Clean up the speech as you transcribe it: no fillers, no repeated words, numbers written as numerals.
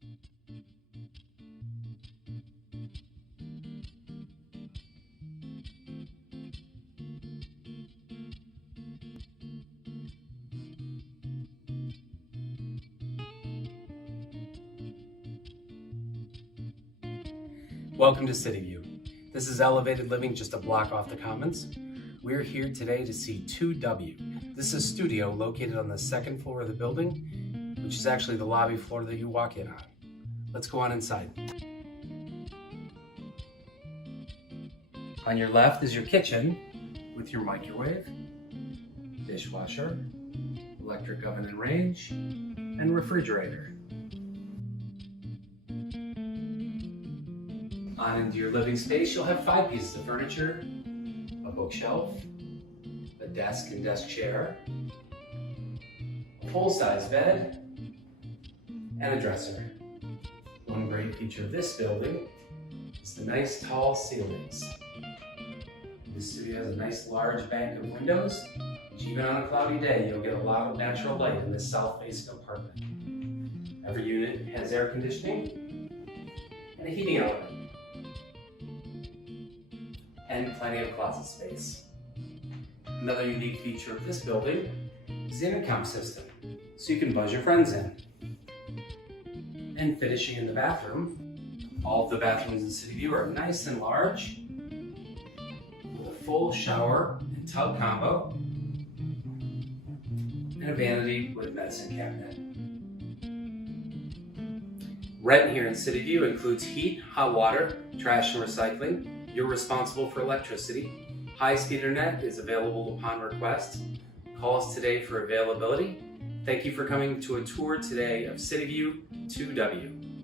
Welcome to Cityview. This is elevated living just a block off the Commons. We're here today to see 2W. This is a studio located on the second floor of the building, which is actually the lobby floor that you walk in on. Let's go on inside. On your left is your kitchen with your microwave, dishwasher, electric oven and range, and refrigerator. On into your living space, you'll have 5 pieces of furniture, a bookshelf, a desk and desk chair, a full-size bed, and a dresser. One great feature of this building is the nice tall ceilings. This studio has a nice large bank of windows, which even on a cloudy day, you'll get a lot of natural light in this south-facing apartment. Every unit has air conditioning and a heating element, and plenty of closet space. Another unique feature of this building is the intercom system, so you can buzz your friends in. And finishing in the bathroom, all of the bathrooms in Cityview are nice and large, with a full shower and tub combo, and a vanity with medicine cabinet. Rent here in Cityview includes heat, hot water, trash and recycling. You're responsible for electricity. High-speed internet is available upon request. Call us today for availability. Thank you for coming to a tour today of Cityview 2W.